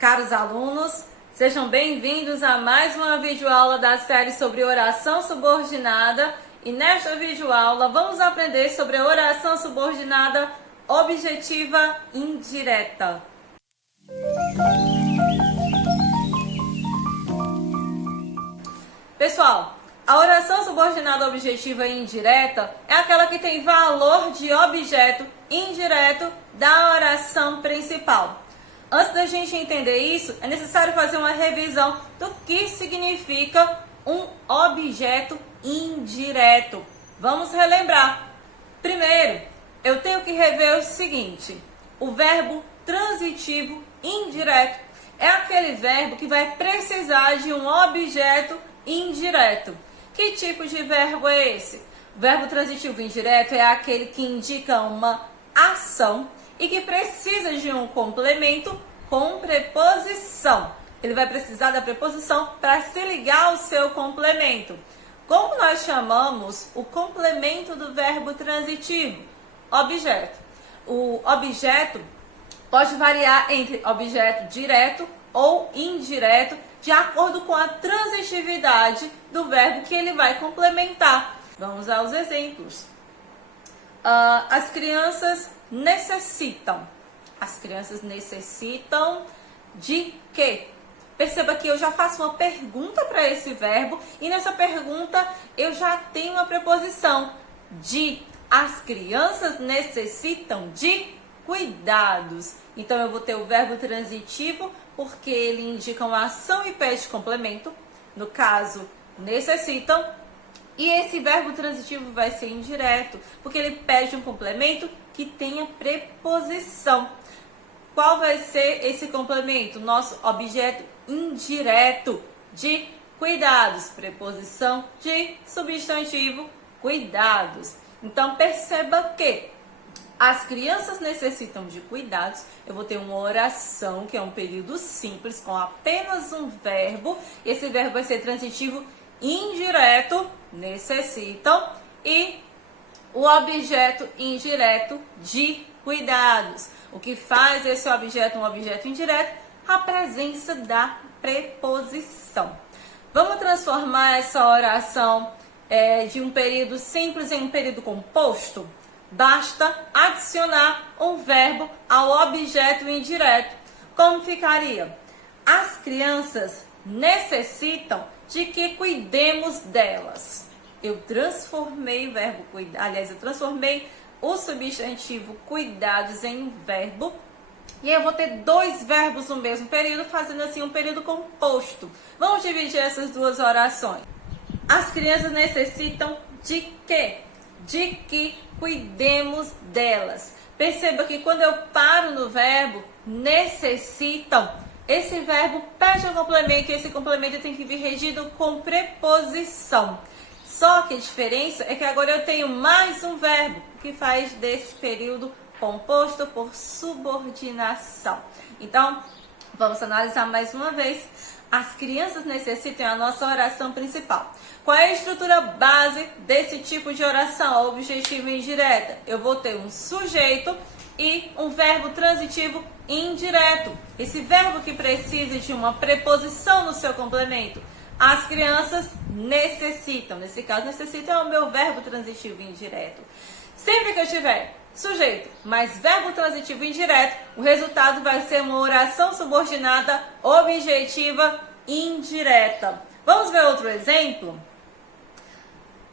Caros alunos, sejam bem-vindos a mais uma videoaula da série sobre oração subordinada. E nesta videoaula vamos aprender sobre a oração subordinada objetiva indireta. Pessoal, a oração subordinada objetiva indireta é aquela que tem valor de objeto indireto da oração principal. Antes da gente entender isso, é necessário fazer uma revisão do que significa um objeto indireto. Vamos relembrar. Primeiro, eu tenho que rever o seguinte: o verbo transitivo indireto é aquele verbo que vai precisar de um objeto indireto. Que tipo de verbo é esse? O verbo transitivo indireto é aquele que indica uma ação e que precisa de um complemento com preposição. Ele vai precisar da preposição para se ligar ao seu complemento. Como nós chamamos o complemento do verbo transitivo? Objeto. O objeto pode variar entre objeto direto ou indireto, de acordo com a transitividade do verbo que ele vai complementar. Vamos aos exemplos. As crianças necessitam. As crianças necessitam de quê? Perceba que eu já faço uma pergunta para esse verbo e nessa pergunta eu já tenho uma preposição de. As crianças necessitam de cuidados. Então eu vou ter o verbo transitivo porque ele indica uma ação e pede complemento. No caso, necessitam. E esse verbo transitivo vai ser indireto, porque ele pede um complemento que tenha preposição. Qual vai ser esse complemento? Nosso objeto indireto de cuidados. Preposição de substantivo cuidados. Então, perceba que as crianças necessitam de cuidados. Eu vou ter uma oração, que é um período simples, com apenas um verbo. Esse verbo vai ser transitivo indireto, necessitam, e o objeto indireto de cuidados. O que faz esse objeto um objeto indireto? A presença da preposição. Vamos transformar essa oração de um período simples em um período composto? Basta adicionar um verbo ao objeto indireto. Como ficaria? As crianças necessitam de que cuidemos delas. Eu transformei o verbo cuidar, aliás, eu transformei o substantivo cuidados em um verbo. E eu vou ter dois verbos no mesmo período, fazendo assim um período composto. Vamos dividir essas duas orações. As crianças necessitam de quê? De que cuidemos delas. Perceba que quando eu paro no verbo necessitam, esse verbo pede um complemento e esse complemento tem que vir regido com preposição. Só que a diferença é que agora eu tenho mais um verbo que faz desse período composto por subordinação. Então, vamos analisar mais uma vez. As crianças necessitam a nossa oração principal. Qual é a estrutura base desse tipo de oração objetiva indireta? Eu vou ter um sujeito e um verbo transitivo indireto. Esse verbo que precisa de uma preposição no seu complemento. As crianças necessitam. Nesse caso, necessitam é o meu verbo transitivo indireto. Sempre que eu tiver sujeito mais verbo transitivo indireto, o resultado vai ser uma oração subordinada objetiva indireta. Vamos ver outro exemplo?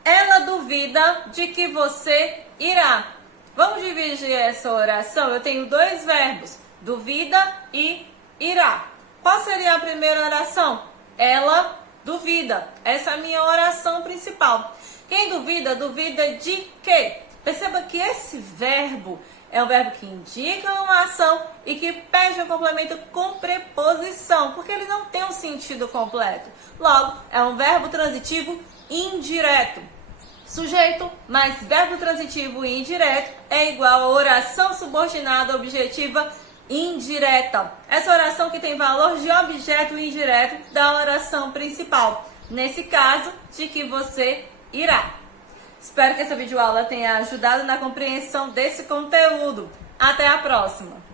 Ela duvida de que você irá. Vamos dividir essa oração. Eu tenho dois verbos, duvida e irá. Qual seria a primeira oração? Ela duvida. Essa é a minha oração principal. Quem duvida, duvida de quê? Perceba que esse verbo é um verbo que indica uma ação e que pede um complemento com preposição, porque ele não tem um sentido completo. Logo, é um verbo transitivo indireto. Sujeito mais verbo transitivo indireto é igual a oração subordinada objetiva indireta. Essa oração que tem valor de objeto indireto da oração principal. Nesse caso, de que você irá. Espero que essa videoaula tenha ajudado na compreensão desse conteúdo. Até a próxima!